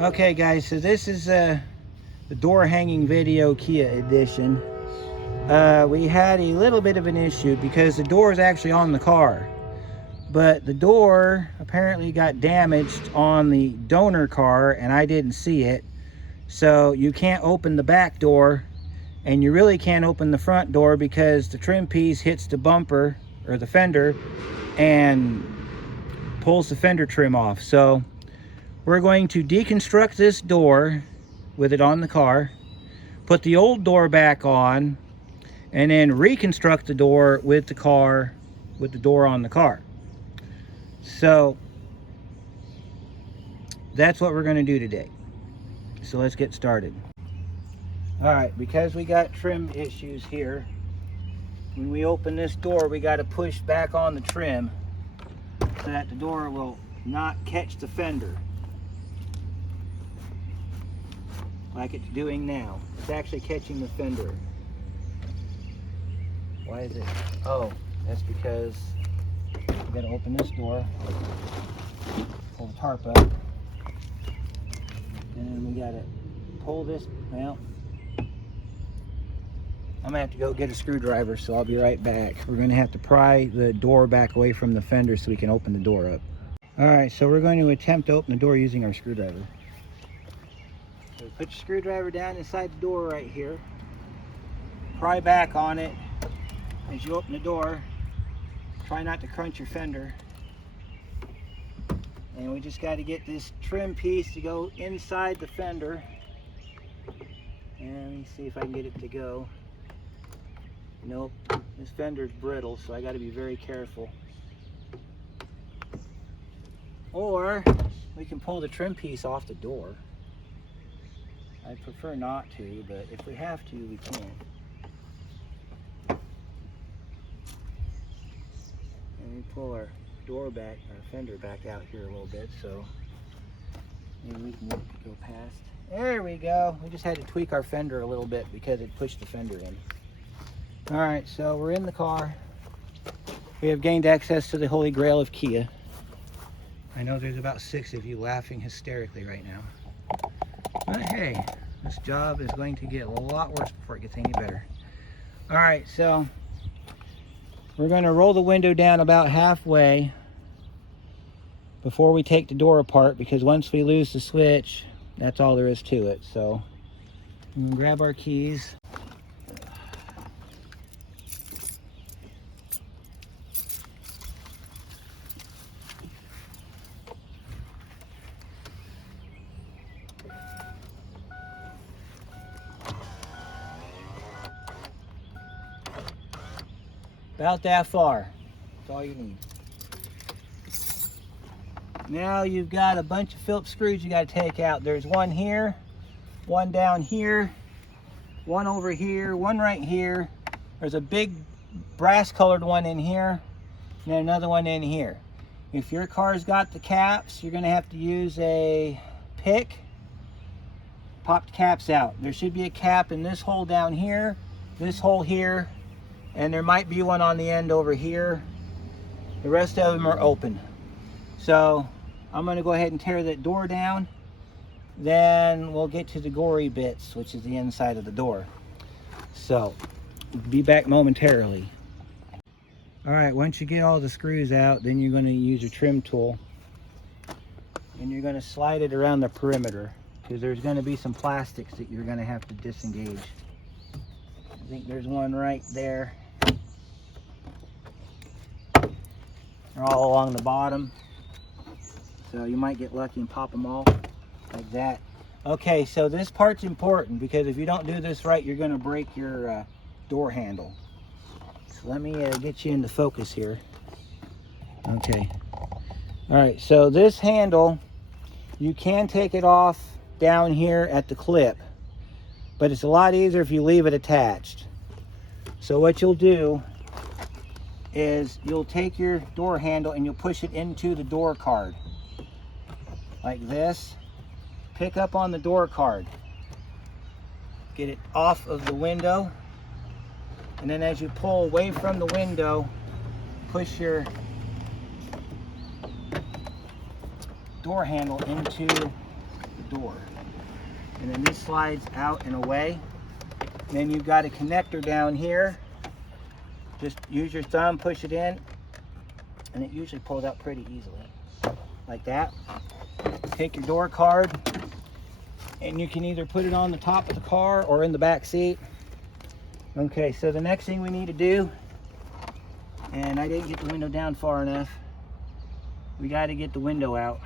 Okay guys, so this is the door hanging video Kia edition. We had a little bit of an issue because the door is actually on the car, but the door apparently got damaged on the donor car and I didn't see it. So you can't open the back door and you really can't open the front door because the trim piece hits the bumper or the fender and pulls the fender trim off. So we're going to deconstruct this door with it on the car, put the old door back on, and then reconstruct the door with the car, with the door on the car. So that's what we're going to do today. So let's get started. All right, because we got trim issues here, when we open this door, we got to push back on the trim so that the door will not catch the fender like it's doing now. It's actually catching the fender. Why is it? Oh, that's because I'm going to open this door, pull the tarp up, and then we got to pull this. Well, I'm going to have to go get a screwdriver, so I'll be right back. We're going to have to pry the door back away from the fender so we can open the door up. All right, so we're going to attempt to open the door using our screwdriver. So put your screwdriver down inside the door right here. Pry back on it as you open the door. Try not to crunch your fender. And we just got to get this trim piece to go inside the fender. And let me see if I can get it to go. Nope, this fender's brittle, so I got to be very careful. Or we can pull the trim piece off the door. I prefer not to, but if we have to, we can. And we pull our door back, our fender back out here a little bit, so maybe we can get it to go past. There we go. We just had to tweak our fender a little bit because it pushed the fender in. All right, so we're in the car. We have gained access to the holy grail of Kia. I know there's about 6 of you laughing hysterically right now. But hey, this job is going to get a lot worse before it gets any better. All right, so we're going to roll the window down about halfway before we take the door apart, because once we lose the switch, that's all there is to it. So we'll grab our keys. About that far. That's all you need. Now you've got a bunch of Phillips screws you got to take out. There's one here, one down here, one over here, one right here. There's a big brass colored one in here, and then another one in here. If your car's got the caps, you're going to have to use a pick. Pop the caps out. There should be a cap in this hole down here, this hole here, and there might be one on the end over here. The rest of them are open. So I'm going to go ahead and tear that door down. Then we'll get to the gory bits, which is the inside of the door. So be back momentarily. All right, once you get all the screws out, then you're going to use your trim tool and you're going to slide it around the perimeter, because there's going to be some plastics that you're going to have to disengage. I think there's one right there. They're all along the bottom, so you might get lucky and pop them all like that. Okay, so this part's important, because if you don't do this right, you're going to break your door handle. So let me get you into focus here. Okay. All right, so this handle, you can take it off down here at the clip, but it's a lot easier if you leave it attached. So what you'll do is you'll take your door handle and you'll push it into the door card like this. Pick up on the door card, get it off of the window, and then as you pull away from the window, push your door handle into the the door. And then this slides out and away. And then you've got a connector down here. Just use your thumb, push it in, and it usually pulls out pretty easily, like that. Take your door card, and you can either put it on the top of the car or in the back seat. Okay, so the next thing we need to do, and I didn't get the window down far enough, we got to get the window out,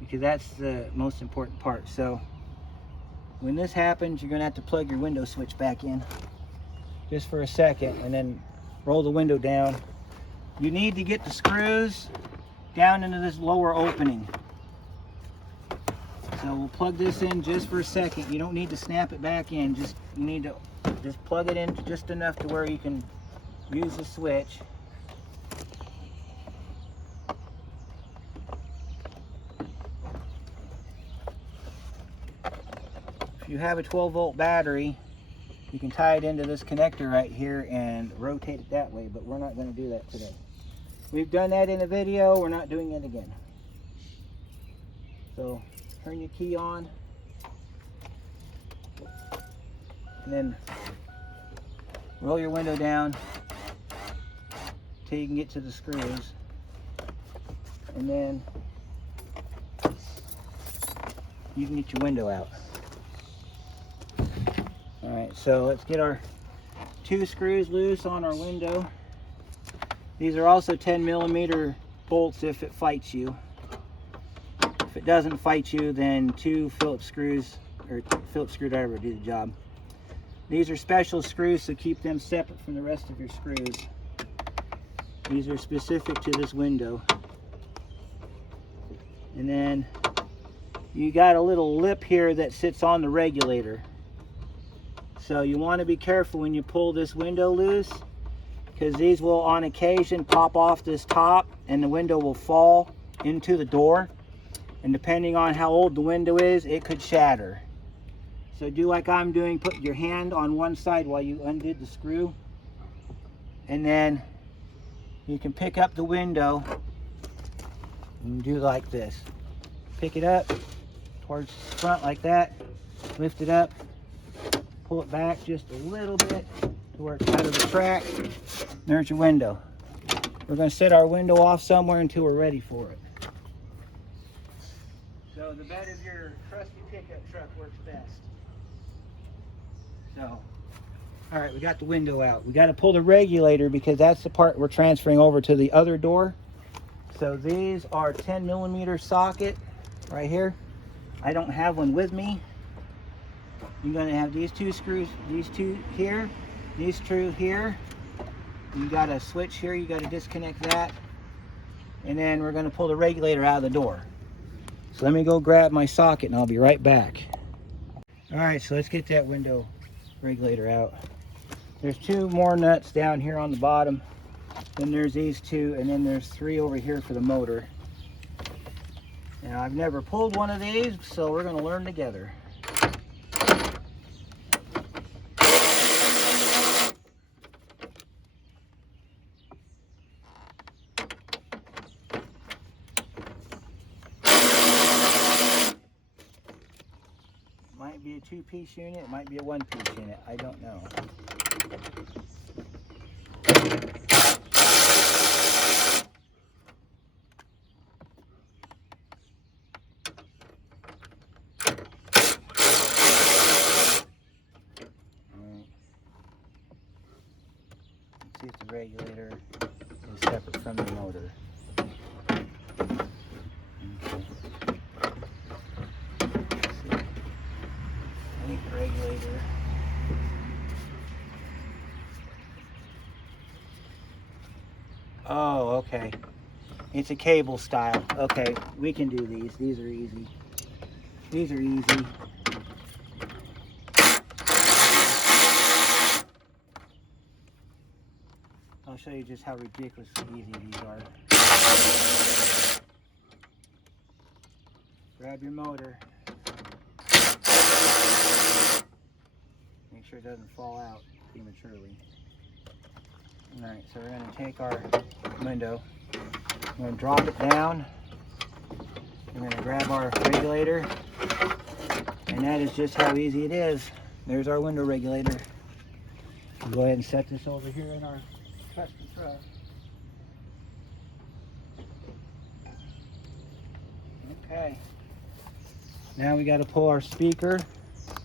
because that's the most important part. So when this happens, you're going to have to plug your window switch back in just for a second, and then roll the window down. You need to get the screws down into this lower opening. So we'll plug this in just for a second. You don't need to snap it back in. You need to just plug it in just enough to where you can use the switch. If you have a 12-volt battery, you can tie it into this connector right here and rotate it that way, but we're not going to do that today. We've done that in a video, we're not doing it again. So turn your key on, and then roll your window down till you can get to the screws, and then you can get your window out. Alright, so let's get our 2 screws loose on our window. These are also 10mm bolts if it fights you. If it doesn't fight you, then 2 Phillips screws or Phillips screwdriver will do the job. These are special screws, so keep them separate from the rest of your screws. These are specific to this window. And then you got a little lip here that sits on the regulator. So you want to be careful when you pull this window loose, because these will on occasion pop off this top and the window will fall into the door. And depending on how old the window is, it could shatter. So do like I'm doing, put your hand on one side while you undid the screw. And then you can pick up the window and do like this. Pick it up towards the front like that, lift it up, pull it back just a little bit to where it's out of the track. There's your window. We're going to set our window off somewhere until we're ready for it. So the bed of your trusty pickup truck works best. So, all right, we got the window out. We got to pull the regulator because that's the part we're transferring over to the other door. So these are 10mm socket right here. I don't have one with me. You're going to have these 2 screws, these 2 here, these 2 here. You got a switch here, you got to disconnect that. And then we're going to pull the regulator out of the door. So let me go grab my socket and I'll be right back. All right, so let's get that window regulator out. There's 2 more nuts down here on the bottom. Then there's these 2, and then there's 3 over here for the motor. Now I've never pulled one of these, so we're going to learn together. Might be a 2-piece unit, it might be a 1-piece unit, I don't know. Let's see if the regulator is separate from the motor. Regulator. Oh, okay. It's a cable style. Okay, we can do these. These are easy. These are easy. I'll show you just how ridiculously easy these are. Grab your motor. Make sure it doesn't fall out prematurely. Alright, so we're going to take our window, we're going to drop it down, We're gonna grab our regulator, and that is just how easy it is. There's our window regulator. We'll go ahead and set this over here in our custom truck. Okay. Now we got to pull our speaker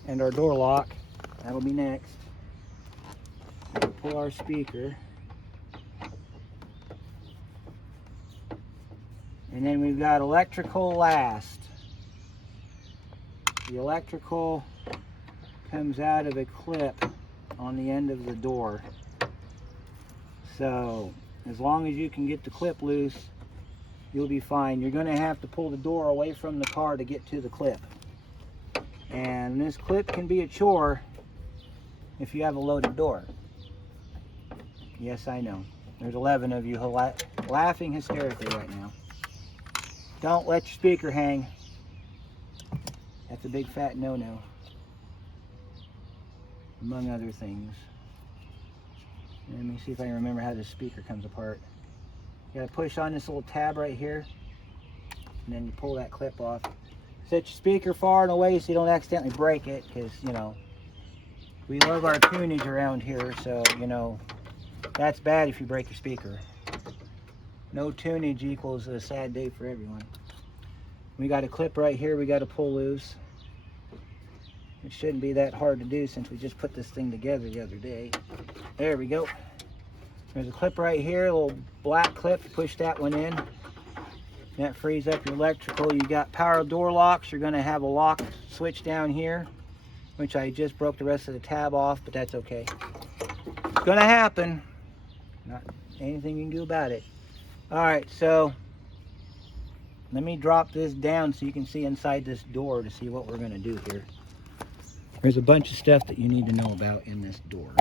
and our door lock. That'll be next. We'll pull our speaker. And then we've got electrical last. The electrical comes out of a clip on the end of the door. So as long as you can get the clip loose, you'll be fine. You're going to have to pull the door away from the car to get to the clip. And this clip can be a chore if you have a loaded door. Yes, I know. There's 11 of you laughing hysterically right now. Don't let your speaker hang. That's a big fat no-no, among other things. Let me see if I can remember how this speaker comes apart. You gotta push on this little tab right here, and then you pull that clip off. Set your speaker far and away so you don't accidentally break it, because, you know, we love our tunage around here, so, you know, that's bad if you break your speaker. No tunage equals a sad day for everyone. We got a clip right here we got to pull loose. It shouldn't be that hard to do since we just put this thing together the other day. There we go. There's a clip right here, a little black clip. Push that one in. That frees up your electrical. You got power door locks. You're going to have a lock switch down here, which I just broke the rest of the tab off, but that's okay. It's going to happen. Not anything you can do about it. Alright, so let me drop this down so you can see inside this door to see what we're going to do here. There's a bunch of stuff that you need to know about in this door.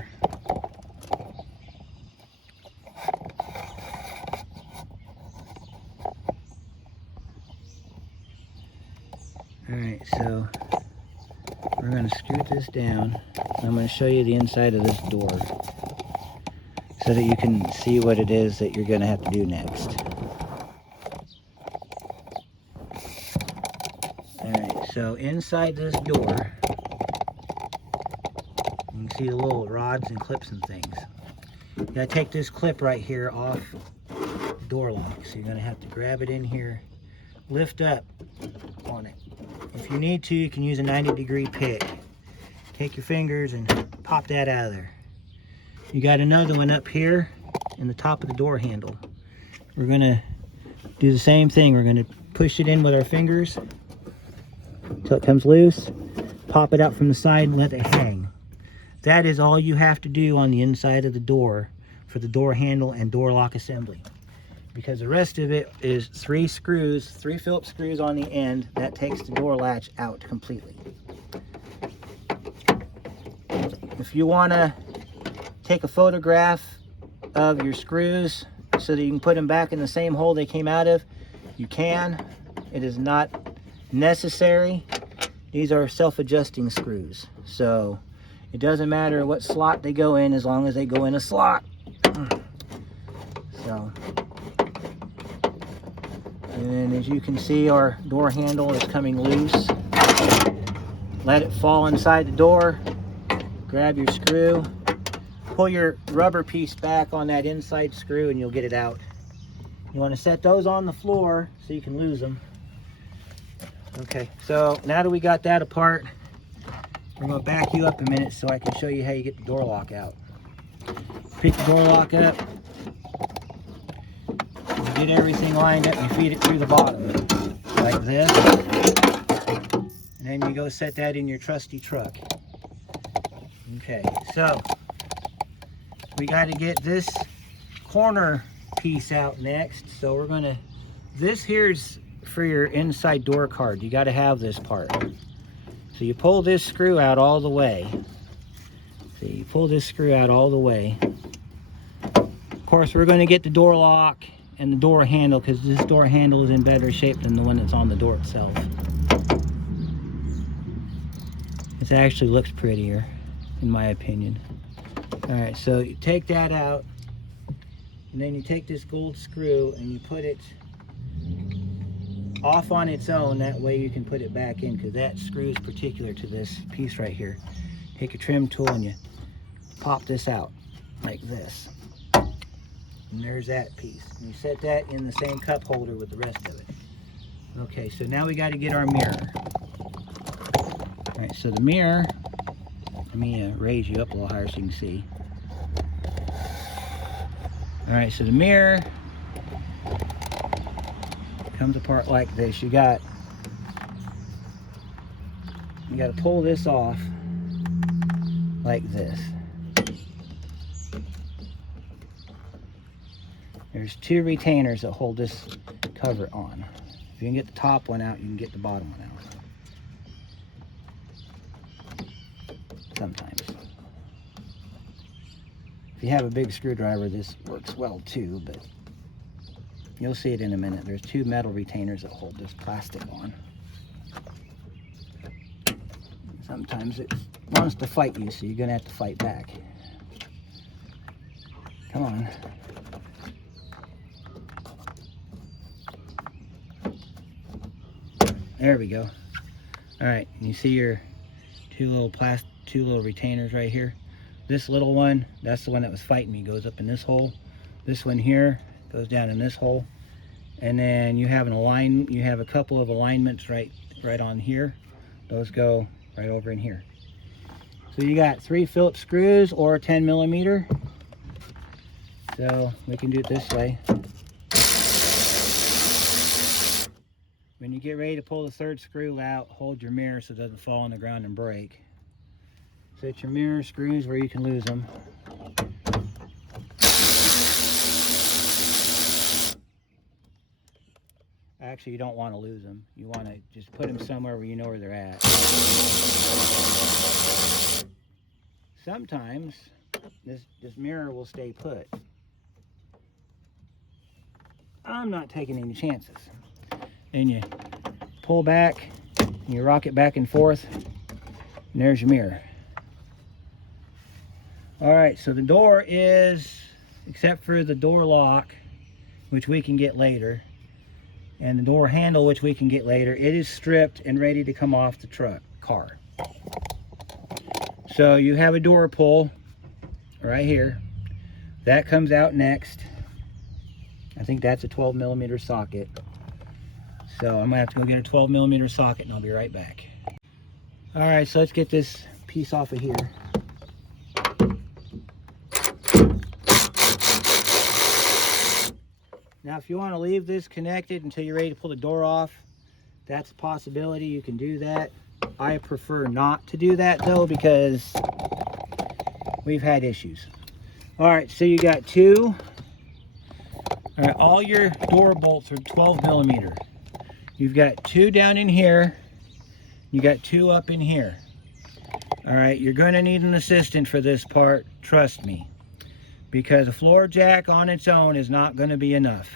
Alright, so we're going to screw this down. I'm going to show you the inside of this door so that you can see what it is that you're going to have to do next. Alright, so inside this door, you can see the little rods and clips and things. You got to take this clip right here off the door lock. So you're going to have to grab it in here, lift up on it. If you need to, you can use a 90-degree pick. Take your fingers and pop that out of there. You got another one up here in the top of the door handle. We're going to do the same thing. We're going to push it in with our fingers until it comes loose. Pop it out from the side and let it hang. That is all you have to do on the inside of the door for the door handle and door lock assembly. Because the rest of it is 3 screws, 3 Phillips screws on the end. That takes the door latch out completely. If you want to take a photograph of your screws so that you can put them back in the same hole they came out of, you can. It is not necessary. These are self-adjusting screws, so it doesn't matter what slot they go in as long as they go in a slot. So, and as you can see, our door handle is coming loose. Let it fall inside the door. Grab your screw. Pull your rubber piece back on that inside screw and you'll get it out. You want to set those on the floor so you can lose them. Okay, so now that we got that apart, we're going to back you up a minute so I can show you how you get the door lock out. Pick the door lock up. You get everything lined up and you feed it through the bottom like this. And then you go set that in your trusty truck. Okay, so we got to get this corner piece out next. So we're going to, this here's for your inside door card. You got to have this part. So you pull this screw out all the way. So you pull this screw out all the way. Of course, we're going to get the door lock and the door handle because this door handle is in better shape than the one that's on the door itself. It actually looks prettier, in my opinion. Alright, so you take that out, and then you take this gold screw and you put it off on its own. That way you can put it back in, because that screw is particular to this piece right here. Take a trim tool and you pop this out like this. And there's that piece. And you set that in the same cup holder with the rest of it. Okay, so now we got to get our mirror. All right, so the mirror, let me raise you up a little higher so you can see. All right, so the mirror comes apart like this. You got to pull this off like this. There's two retainers that hold this cover on. If you can get the top one out, you can get the bottom one out. Sometimes. If you have a big screwdriver, this works well too, but you'll see it in a minute. There's two metal retainers that hold this plastic on. Sometimes it wants to fight you, so you're gonna have to fight back. Come on. There we go. All right, you see your two little retainers right here. This little one, that's the one that was fighting me, goes up in this hole. This one here goes down in this hole. And then you have a couple of alignments right on here. Those go right over in here. So you got 3 Phillips screws or 10 millimeter. So we can do it this way. When you get ready to pull the 3rd screw out, hold your mirror so it doesn't fall on the ground and break. Set your mirror screws where you can lose them. Actually, you don't want to lose them. You want to just put them somewhere where you know where they're at. Sometimes this mirror will stay put. I'm not taking any chances. And you pull back, and you rock it back and forth, and there's your mirror. All right, so the door is, except for the door lock, which we can get later, and the door handle, which we can get later, it is stripped and ready to come off the car. So you have a door pull right here. That comes out next. I think that's a 12 millimeter socket. So I'm gonna have to go get a 12 millimeter socket and I'll be right back. All right, so let's get this piece off of here. Now, if you want to leave this connected until you're ready to pull the door off, that's a possibility. You can do that. I prefer not to do that though, because we've had issues. All right, so you got 2. All right, all your door bolts are 12 millimeter. You've got 2 down in here. You got 2 up in here. All right, you're going to need an assistant for this part, trust me, because a floor jack on its own is not going to be enough.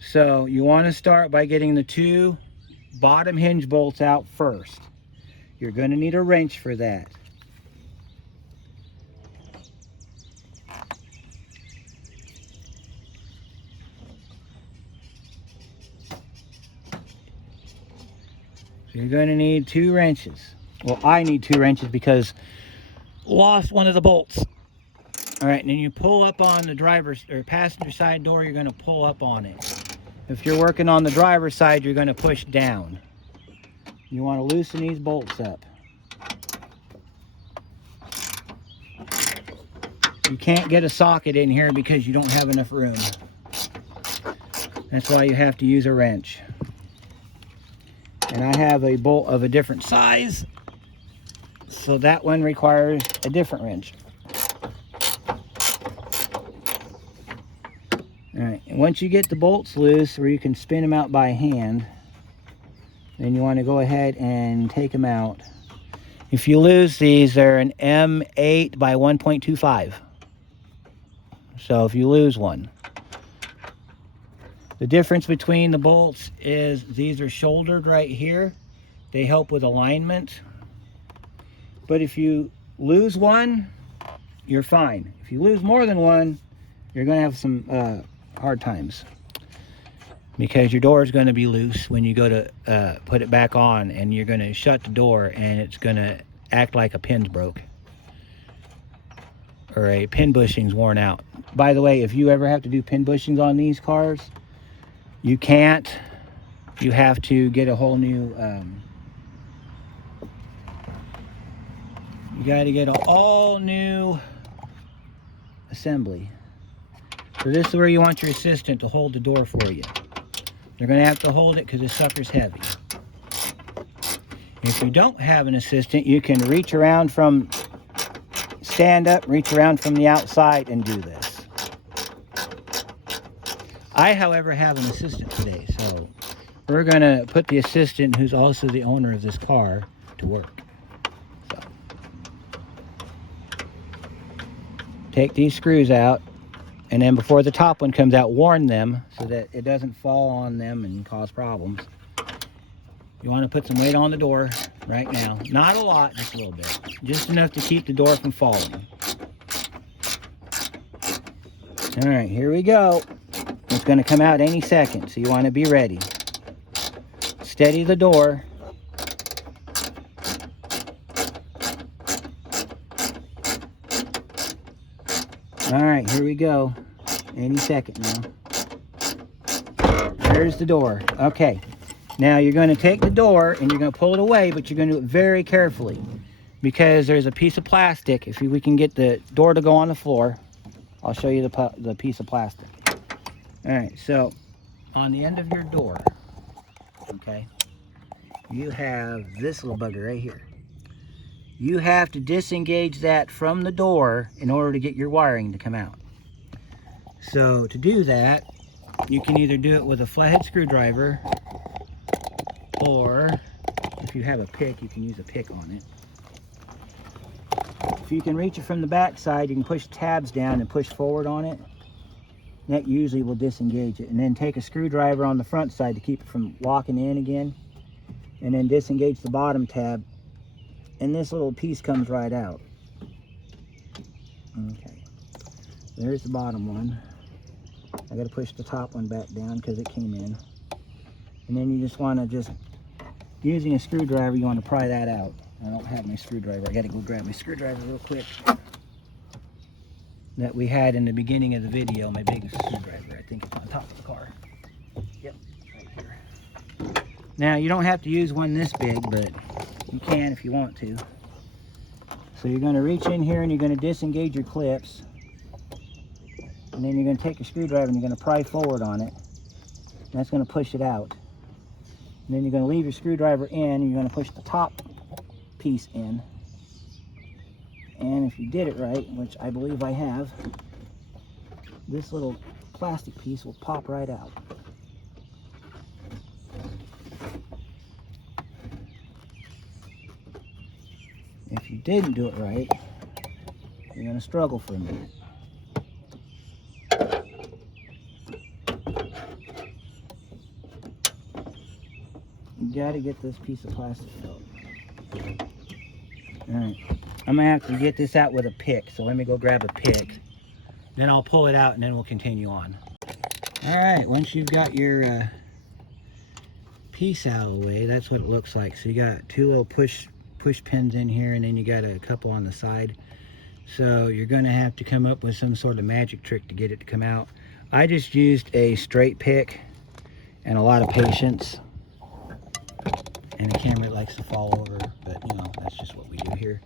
So you want to start by getting the 2 bottom hinge bolts out first. You're going to need a wrench for that. So you're going to need 2 wrenches. Well, I need 2 wrenches because lost one of the bolts. All right, and then you pull up on the driver's or passenger side door, you're going to pull up on it. If you're working on the driver's side, you're going to push down. You want to loosen these bolts up. You can't get a socket in here because you don't have enough room. That's why you have to use a wrench. And I have a bolt of a different size, so that one requires a different wrench. All right, and once you get the bolts loose where you can spin them out by hand, then you want to go ahead and take them out. If you lose these, they're an M8 by 1.25. So if you lose one. The difference between the bolts is these are shouldered right here. They help with alignment. But if you lose one, you're fine. If you lose more than one, you're going to have some hard times. because your door is going to be loose when you go to put it back on, and you're going to shut the door and it's going to act like a pin's broke or a pin bushing's worn out. By the way, if you ever have to do pin bushings on these cars, you can't. You have to get a whole new you got to get an all new assembly. So this is where you want your assistant to hold the door for you. They're going to have to hold it because this sucker's heavy. If you don't have an assistant, you can reach around from, stand up, reach around from the outside and do this. I, however, have an assistant today, so we're going to put the assistant, who's also the owner of this car, to work. So, take these screws out, and then before the top one comes out, warn them so that it doesn't fall on them and cause problems. You want to put some weight on the door right now. Not a lot, just a little bit. Just enough to keep the door from falling. All right, here we go. It's going to come out any second, so you want to be ready. Steady the door. All right, here we go. Any second now. There's the door. Okay. Now you're going to take the door and you're going to pull it away, but you're going to do it very carefully because there's a piece of plastic. If we can get the door to go on the floor, I'll show you the piece of plastic. All right, so on the end of your door, okay, you have this little bugger right here. You have to disengage that from the door in order to get your wiring to come out. So to do that, you can either do it with a flathead screwdriver, or if you have a pick, you can use a pick on it. If you can reach it from the back side, you can push tabs down and push forward on it. That usually will disengage it. And then take a screwdriver on the front side to keep it from locking in again. And then disengage the bottom tab. And this little piece comes right out. Okay. There's the bottom one. I gotta push the top one back down because it came in. And then you just want to using a screwdriver, you want to pry that out. I don't have my screwdriver. I got to go grab my screwdriver real quick. That we had in the beginning of the video, my biggest screwdriver. I think it's on top of the car. Yep, right here. Now, you don't have to use one this big, but you can if you want to. So you're going to reach in here and you're going to disengage your clips. And then you're going to take your screwdriver and you're going to pry forward on it. And that's going to push it out. And then you're going to leave your screwdriver in and you're going to push the top piece in. And if you did it right, which I believe I have, this little plastic piece will pop right out. If you didn't do it right, you're going to struggle for a minute. You got to get this piece of plastic out. Alright, I'm going to have to get this out with a pick, so let me go grab a pick. Then I'll pull it out and then we'll continue on. Alright, once you've got your piece out of the way, that's what it looks like. So you got two little push pins in here, and then you got a couple on the side. So you're going to have to come up with some sort of magic trick to get it to come out. I just used a straight pick and a lot of patience. And the camera likes to fall over, but you know, that's just what we do here.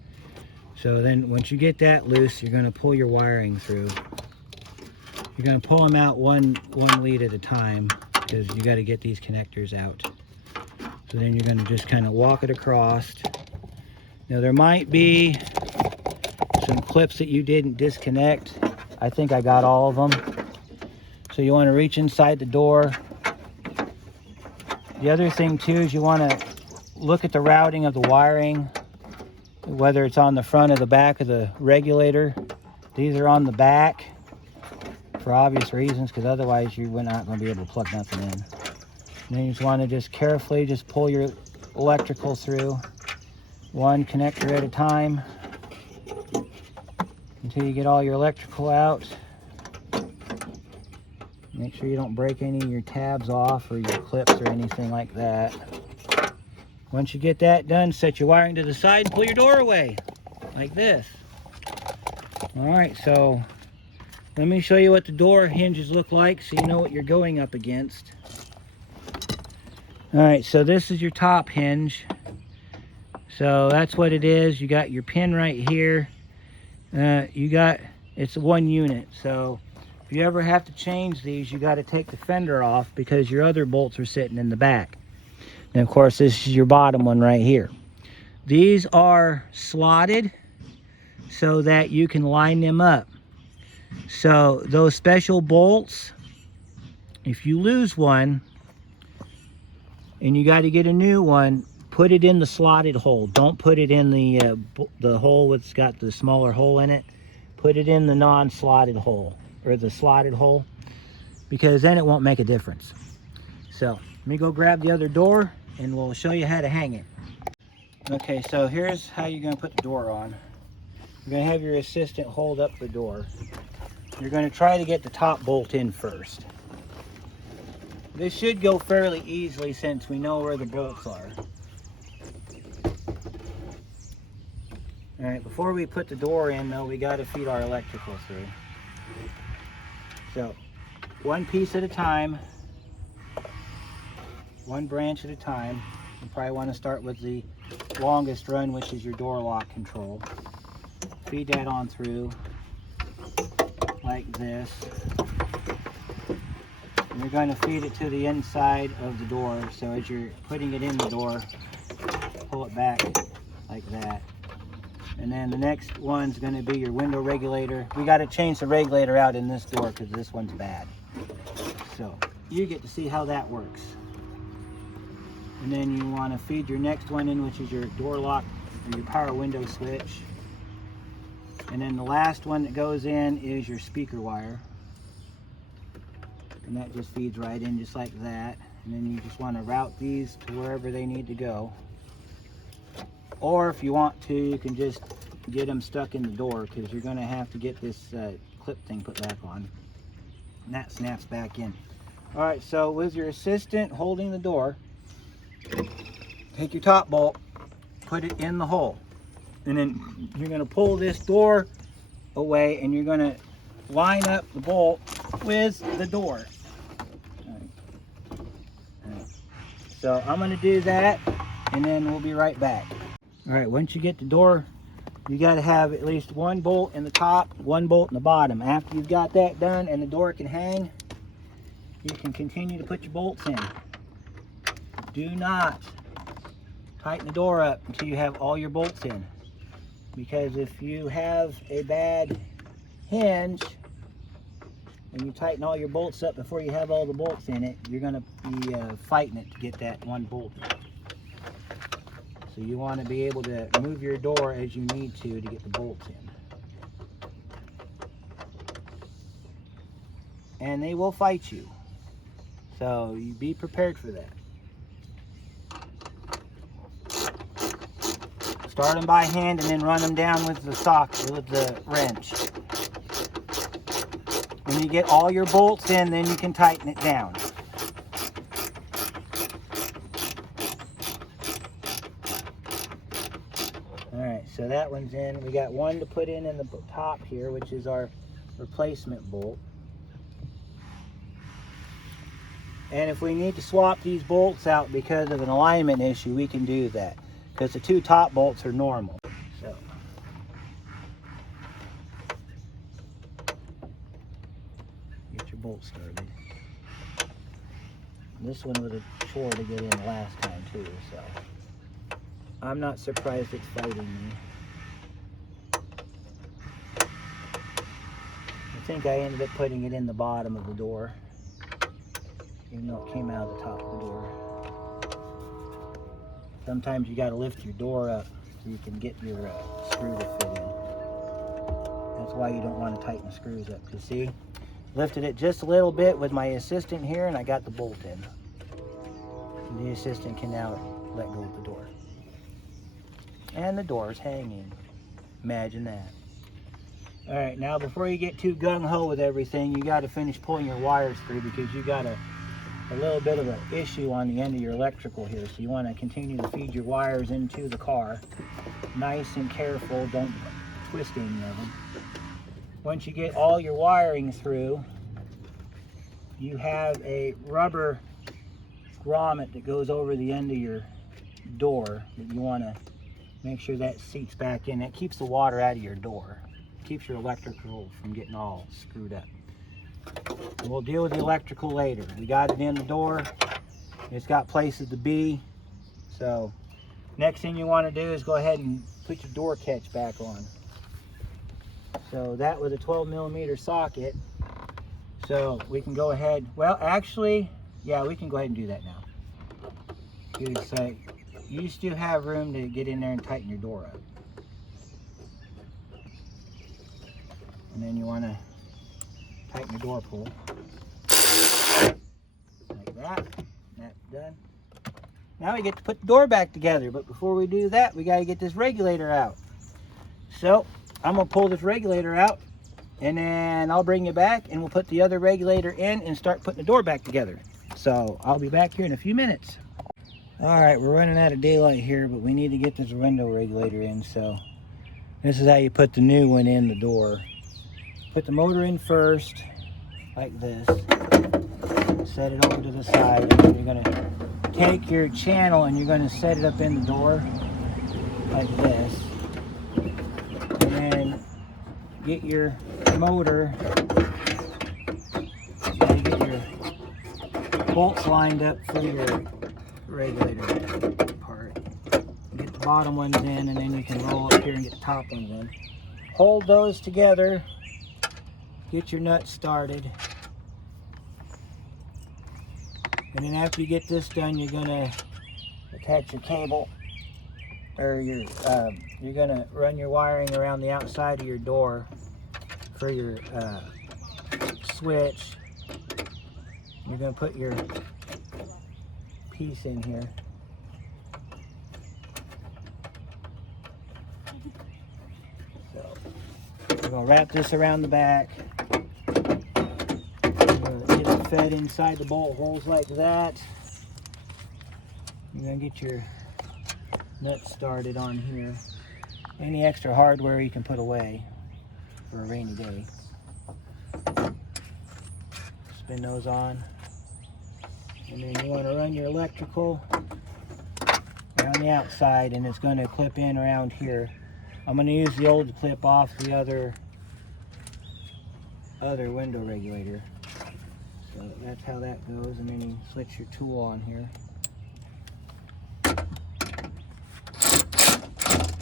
So then once you get that loose, you're going to pull your wiring through. You're going to pull them out one lead at a time, because you got to get these connectors out. So then you're going to just kind of walk it across. Now there might be some clips that you didn't disconnect. I think I got all of them. So you want to reach inside the door. The other thing too is you want to look at the routing of the wiring, whether it's on the front or the back of the regulator. These are on the back for obvious reasons, because otherwise you're not going to be able to plug nothing in. And then you just want to just carefully just pull your electrical through, one connector at a time, until you get all your electrical out. And Make sure you don't break any of your tabs off or your clips or anything like that. Once you get that done, set your wiring to the side and pull your door away, like this. All right, so let me show you what the door hinges look like so you know what you're going up against. All right, so this is your top hinge. So that's what it is. You got your pin right here. It's one unit. So if you ever have to change these, you got to take the fender off because your other bolts are sitting in the back. And of course, this is your bottom one right here. These are slotted so that you can line them up. So those special bolts, if you lose one and you got to get a new one, put it in the slotted hole. Don't put it in the hole that's got the smaller hole in it. Put it in the non-slotted hole, or the slotted hole, because then it won't make a difference. So let me go grab the other door and we'll show you how to hang it. Okay, so here's how you're going to put the door on. You're going to have your assistant hold up the door. You're going to try to get the top bolt in first. This should go fairly easily since we know where the bolts are. All right, before we put the door in though, we got to feed our electrical through. So, one piece at a time, one branch at a time. You probably want to start with the longest run, which is your door lock control. Feed that on through like this. And you're going to feed it to the inside of the door. So as you're putting it in the door, pull it back like that. And then the next one's going to be your window regulator. We got to change the regulator out in this door because this one's bad. So you get to see how that works. And then you want to feed your next one in, which is your door lock or your power window switch. And then the last one that goes in is your speaker wire. And that just feeds right in just like that. And then you just want to route these to wherever they need to go. Or if you want to, you can just get them stuck in the door because you're going to have to get this clip thing put back on. And that snaps back in. All right, so with your assistant holding the door, take your top bolt, put it in the hole. And then you're going to pull this door away and you're going to line up the bolt with the door. All right. So I'm going to do that and then we'll be right back. All right, once you get the door, you got to have at least one bolt in the top, one bolt in the bottom. After you've got that done and the door can hang, you can continue to put your bolts in. Do not tighten the door up until you have all your bolts in. Because if you have a bad hinge and you tighten all your bolts up before you have all the bolts in it, you're going to be fighting it to get that one bolt in. So you want to be able to move your door as you need to get the bolts in. And they will fight you. So you be prepared for that. Start them by hand and then run them down with the socket, with the wrench. When you get all your bolts in, then you can tighten it down. Alright, so that one's in. We got one to put in the top here, which is our replacement bolt. And if we need to swap these bolts out because of an alignment issue, we can do that. Because the two top bolts are normal. So get your bolt started. This one was a chore to get in last time too, so I'm not surprised it's fighting me. I think I ended up putting it in the bottom of the door, even though it came out of the top of the door. Sometimes you got to lift your door up so you can get your screw to fit in. That's why you don't want to tighten the screws up. Because see, lifted it just a little bit with my assistant here and I got the bolt in. And the assistant can now let go of the door. And the door is hanging. Imagine that. All right, now before you get too gung-ho with everything, you got to finish pulling your wires through, because you got a little bit of an issue on the end of your electrical here. So you want to continue to feed your wires into the car. Nice and careful, don't twist any of them. Once you get all your wiring through, you have a rubber grommet that goes over the end of your door that you want to make sure that seats back in. It keeps the water out of your door. Keeps your electrical from getting all screwed up. And we'll deal with the electrical later. We got it in the door. It's got places to be. So next thing you want to do is go ahead and put your door catch back on. So that was a 12mm socket. So we can go ahead, well actually, yeah, we can go ahead and do that now. Because you still have room to get in there and tighten your door up. And then you want to tighten your door pull. Like that. That's done. Now we get to put the door back together. But before we do that, we got to get this regulator out. So I'm going to pull this regulator out, and then I'll bring you back and we'll put the other regulator in and start putting the door back together. So I'll be back here in a few minutes. All right, we're running out of daylight here, but we need to get this window regulator in. So this is how you put the new one in the door. Put the motor in first, like this. Set it over to the side, and then you're gonna take your channel and you're gonna set it up in the door, like this. And then get your motor, you gotta get your bolts lined up for your regulator part. Get the bottom ones in, and then you can roll up here and get the top ones in. Hold those together. Get your nuts started. And then after you get this done, you're gonna attach your cable, or you're gonna run your wiring around the outside of your door for your switch. You're gonna put your piece in here. So we're gonna wrap this around the back. Get it fed inside the bolt holes like that. You're gonna get your nuts started on here. Any extra hardware you can put away for a rainy day. Spin those on. And then you want to run your electrical around the outside, and it's going to clip in around here. I'm going to use the old clip off the other window regulator. So that's how that goes, and then you switch your tool on here.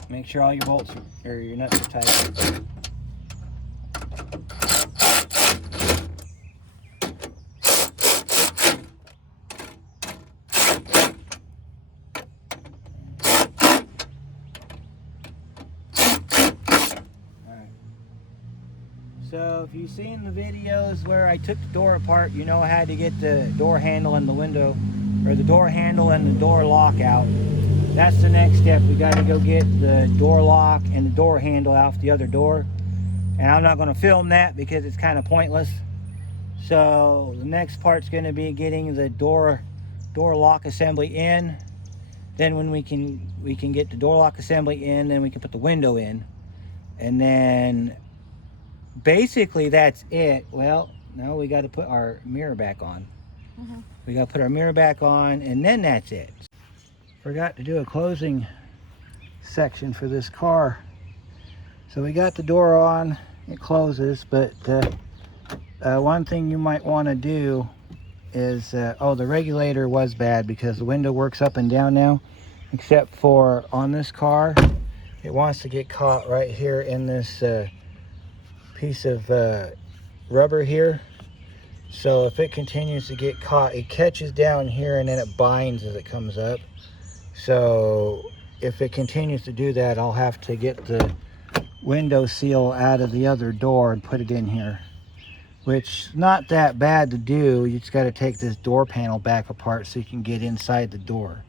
Make sure all your bolts or your nuts are tight. So if you've seen the videos where I took the door apart, you know I had to get the door handle and the window, or the door handle and the door lock out. That's the next step. We got to go get the door lock and the door handle off the other door. And I'm not going to film that because it's kind of pointless. So the next part's going to be getting the door lock assembly in. Then when we can get the door lock assembly in, then we can put the window in. And then basically that's it. Well, now we got to put our mirror back on. We got to put our mirror back on, and then that's it. Forgot to do a closing section for this car. So we got the door on, it closes, but one thing you might want to do is, oh, the regulator was bad because the window works up and down now, except for on this car, it wants to get caught right here in this piece of rubber here. So if it continues to get caught, it catches down here and then it binds as it comes up. So if it continues to do that, I'll have to get the window seal out of the other door and put it in here, which is not that bad to do. You just got to take this door panel back apart so you can get inside the door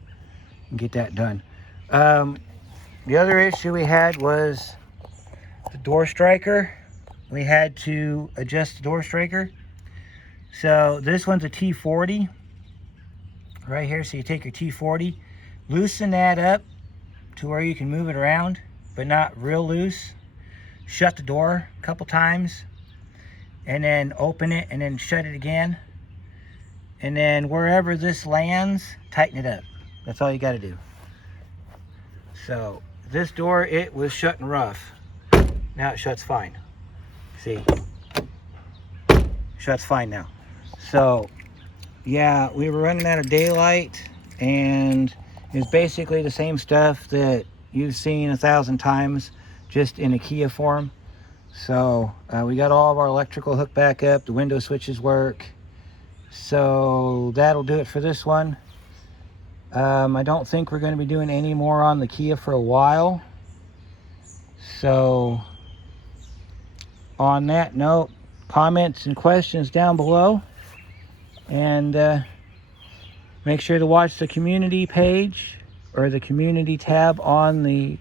and get that done. The other issue we had was the door striker. we had to adjust the door striker. So this one's a T40 right here. So you take your T40, loosen that up to where you can move it around, but not real loose. Shut the door a couple times, and then open it, and then shut it again. And then wherever this lands, tighten it up. That's all you got to do. So this door, it was shutting rough. Now it shuts fine. See? Shuts fine now. So yeah, we were running out of daylight, and it's basically the same stuff that you've seen 1,000 times, just in a Kia form. So we got all of our electrical hooked back up. The window switches work. So that'll do it for this one. I don't think we're going to be doing any more on the Kia for a while. So on that note, comments and questions down below. And make sure to watch the community page, or the community tab on the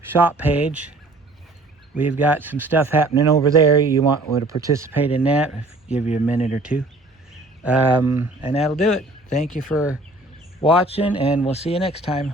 shop page. We've got some stuff happening over there. You want to participate in that, give you a minute or two. And that'll do it. Thank you for watching, and we'll see you next time.